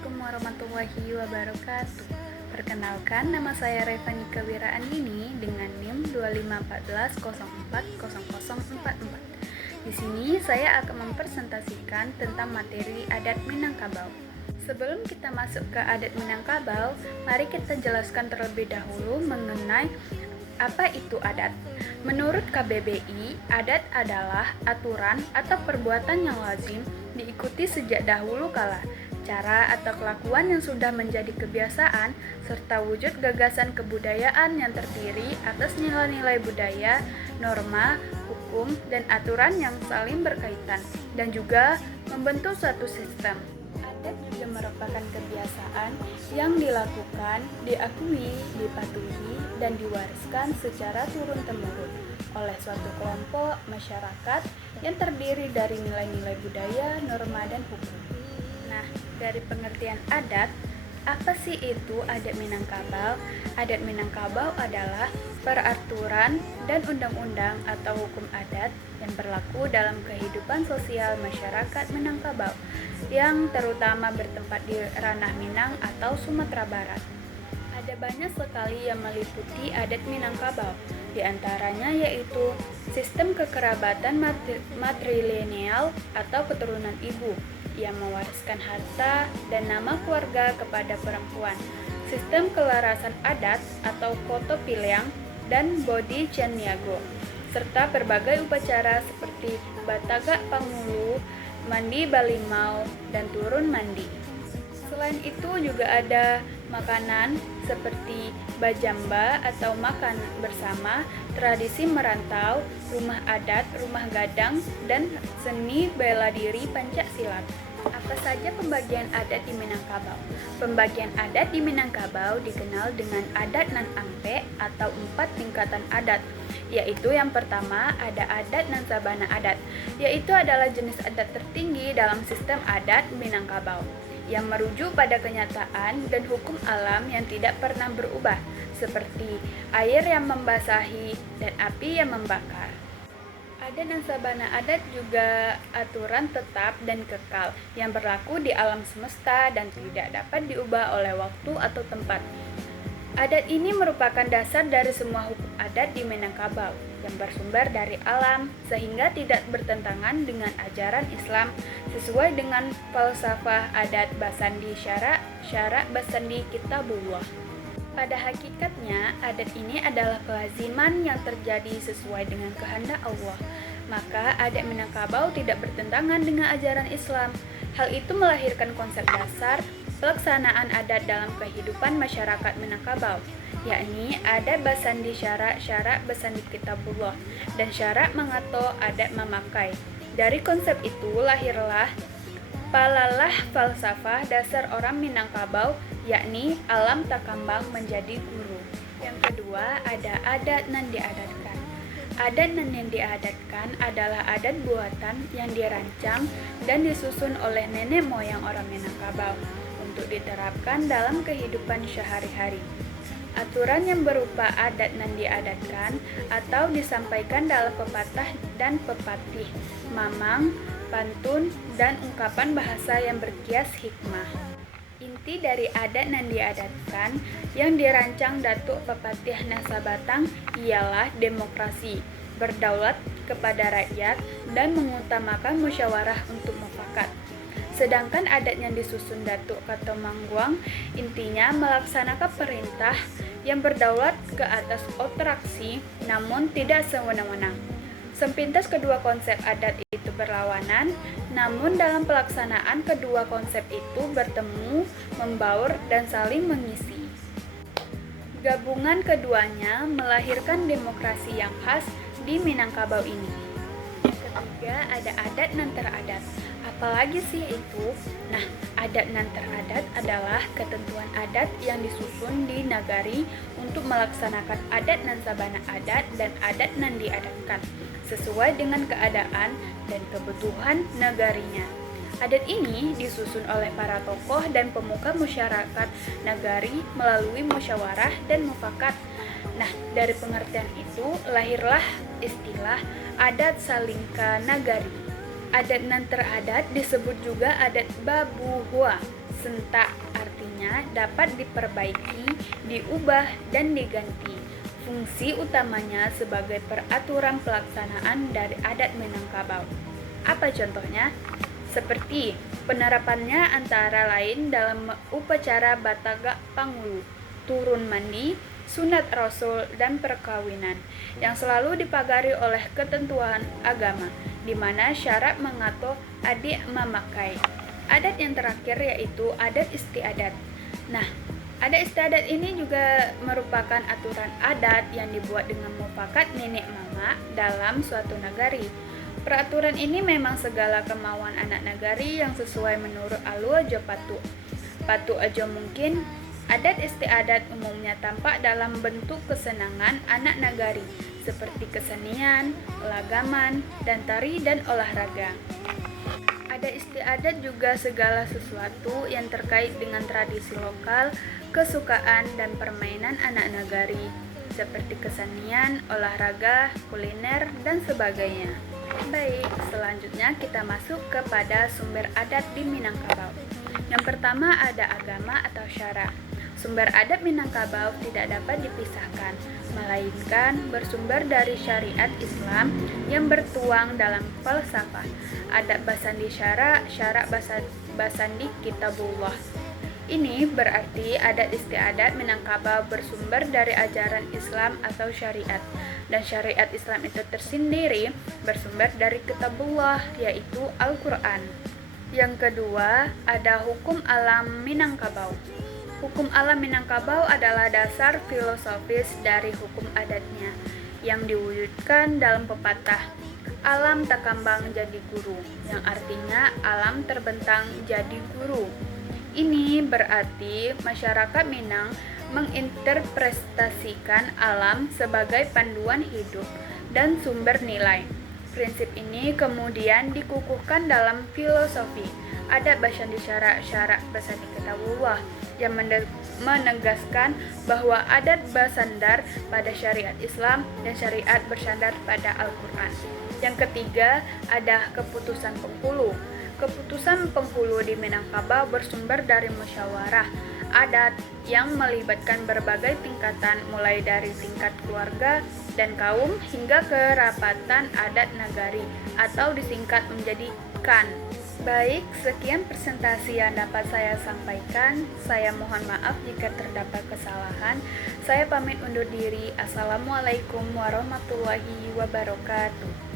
Assalamualaikum warahmatullahi wabarakatuh. Perkenalkan, nama saya Revanika Wiraandini dengan NIM 2514040044. Di sini saya akan mempresentasikan tentang materi adat Minangkabau. Sebelum kita masuk ke adat Minangkabau, mari kita jelaskan terlebih dahulu mengenai apa itu adat. Menurut KBBI, adat adalah aturan atau perbuatan yang lazim diikuti sejak dahulu kala, cara atau kelakuan yang sudah menjadi kebiasaan, serta wujud gagasan kebudayaan yang terdiri atas nilai-nilai budaya, norma, hukum, dan aturan yang saling berkaitan, dan juga membentuk suatu sistem. Adat juga merupakan kebiasaan yang dilakukan, diakui, dipatuhi, dan diwariskan secara turun-temurun oleh suatu kelompok masyarakat yang terdiri dari nilai-nilai budaya, norma, dan hukum. Nah, dari pengertian adat, apa sih itu adat Minangkabau? Adat Minangkabau adalah peraturan dan undang-undang atau hukum adat yang berlaku dalam kehidupan sosial masyarakat Minangkabau yang terutama bertempat di ranah Minang atau Sumatera Barat. Ada banyak sekali yang meliputi adat Minangkabau, di antaranya yaitu sistem kekerabatan matrilineal atau keturunan ibu yang mewariskan harta dan nama keluarga kepada perempuan, sistem kelarasan adat atau koto piliang dan bodi caniago, serta berbagai upacara seperti batagak pangulu, mandi balimau, dan turun mandi. Selain itu juga ada makanan seperti bajamba atau makan bersama, tradisi merantau, rumah adat, rumah gadang, dan seni bela diri Pancasilat. Apa saja pembagian adat di Minangkabau? Pembagian adat di Minangkabau dikenal dengan adat nan ampe atau 4 tingkatan adat, yaitu yang pertama ada adat nan sabana adat, yaitu adalah jenis adat tertinggi dalam sistem adat Minangkabau yang merujuk pada kenyataan dan hukum alam yang tidak pernah berubah, seperti air yang membasahi dan api yang membakar. Adat dan sabana adat juga aturan tetap dan kekal yang berlaku di alam semesta dan tidak dapat diubah oleh waktu atau tempat. Adat ini merupakan dasar dari semua hukum adat di Minangkabau yang bersumber dari alam sehingga tidak bertentangan dengan ajaran Islam sesuai dengan falsafah adat Basandi Syara Basandi Kitabullah. Pada hakikatnya, adat ini adalah kelaziman yang terjadi sesuai dengan kehendak Allah. Maka adat Minangkabau tidak bertentangan dengan ajaran Islam. Hal itu melahirkan konsep dasar pelaksanaan adat dalam kehidupan masyarakat Minangkabau, yakni adat Basandi Syara Basandi Kitabullah dan syarak mengato adat memakai. Dari konsep itu lahirlah palalah falsafah dasar orang Minangkabau, yakni alam takambang menjadi guru. Yang kedua ada adat nan diadatkan. Adat nan yang diadatkan adalah adat buatan yang dirancang dan disusun oleh nenek moyang orang Minangkabau untuk diterapkan dalam kehidupan sehari-hari. Aturan yang berupa adat nan diadatkan atau disampaikan dalam pepatah dan pepatih, mamang, pantun, dan ungkapan bahasa yang berkias hikmah. Inti dari adat nan diadatkan yang dirancang Datuk Pepatih Nasabatang ialah demokrasi, berdaulat kepada rakyat, dan mengutamakan musyawarah untuk mufakat. Sedangkan adat yang disusun Datuk Katomangguang intinya melaksanakan perintah yang berdaulat ke atas otoraksi namun tidak sewenang-wenang. Sepintas kedua konsep adat itu berlawanan, namun dalam pelaksanaan kedua konsep itu bertemu, membaur, dan saling mengisi. Gabungan keduanya melahirkan demokrasi yang khas di Minangkabau ini. Yang ketiga ada adat nan teradat. Apalagi sih itu? Nah, adat nan teradat adalah ketentuan adat yang disusun di nagari untuk melaksanakan adat nan sabana adat dan adat nan diadatkan sesuai dengan keadaan dan kebutuhan nagarinya. Adat ini disusun oleh para tokoh dan pemuka masyarakat nagari melalui musyawarah dan mufakat. Nah, dari pengertian itu lahirlah istilah adat salingka nagari. Adat nan teradat disebut juga adat babuhua, Sentak artinya dapat diperbaiki, diubah, dan diganti. Fungsi utamanya sebagai peraturan pelaksanaan dari adat Minangkabau. Apa contohnya? Seperti penerapannya antara lain dalam upacara Bataga Pangulu, turun mandi, sunat rasul, dan perkawinan yang selalu dipagari oleh ketentuan agama, di mana syarat mengatur adik memakai. Adat yang terakhir yaitu adat istiadat. Nah, adat istiadat ini juga merupakan aturan adat yang dibuat dengan mufakat nenek mama dalam suatu nagari. Peraturan ini memang segala kemauan anak nagari yang sesuai menurut alur aja patu. Patu aja mungkin. Adat istiadat umumnya tampak dalam bentuk kesenangan anak nagari seperti kesenian, lagaman, dan tari dan olahraga. Adat istiadat juga segala sesuatu yang terkait dengan tradisi lokal, kesukaan, dan permainan anak nagari, seperti kesenian, olahraga, kuliner, dan sebagainya. Baik, selanjutnya kita masuk kepada sumber adat di Minangkabau. Yang pertama ada agama atau syara. Sumber adat Minangkabau tidak dapat dipisahkan, melainkan bersumber dari syariat Islam yang bertuang dalam falsafah. Adat basandi syara, syara basandi kitabullah. Ini berarti adat istiadat Minangkabau bersumber dari ajaran Islam atau syariat. Dan syariat Islam itu tersendiri bersumber dari kitabullah, yaitu Al-Quran. Yang kedua, ada hukum alam Minangkabau. Hukum alam Minangkabau adalah dasar filosofis dari hukum adatnya yang diwujudkan dalam pepatah alam takambang jadi guru, yang artinya alam terbentang jadi guru. Ini berarti masyarakat Minang menginterpretasikan alam sebagai panduan hidup dan sumber nilai. Prinsip ini kemudian dikukuhkan dalam filosofi adat basandi syara, syara basandi kitabullah yang menegaskan bahwa adat bersandar pada syariat Islam dan syariat bersandar pada Al-Quran. Yang ketiga, ada keputusan penghulu. Keputusan penghulu di Minangkabau bersumber dari musyawarah adat yang melibatkan berbagai tingkatan mulai dari tingkat keluarga dan kaum hingga ke rapatan adat nagari atau disingkat menjadi KAN. Baik, sekian presentasi yang dapat saya sampaikan. Saya mohon maaf jika terdapat kesalahan. Saya pamit undur diri. Assalamualaikum warahmatullahi wabarakatuh.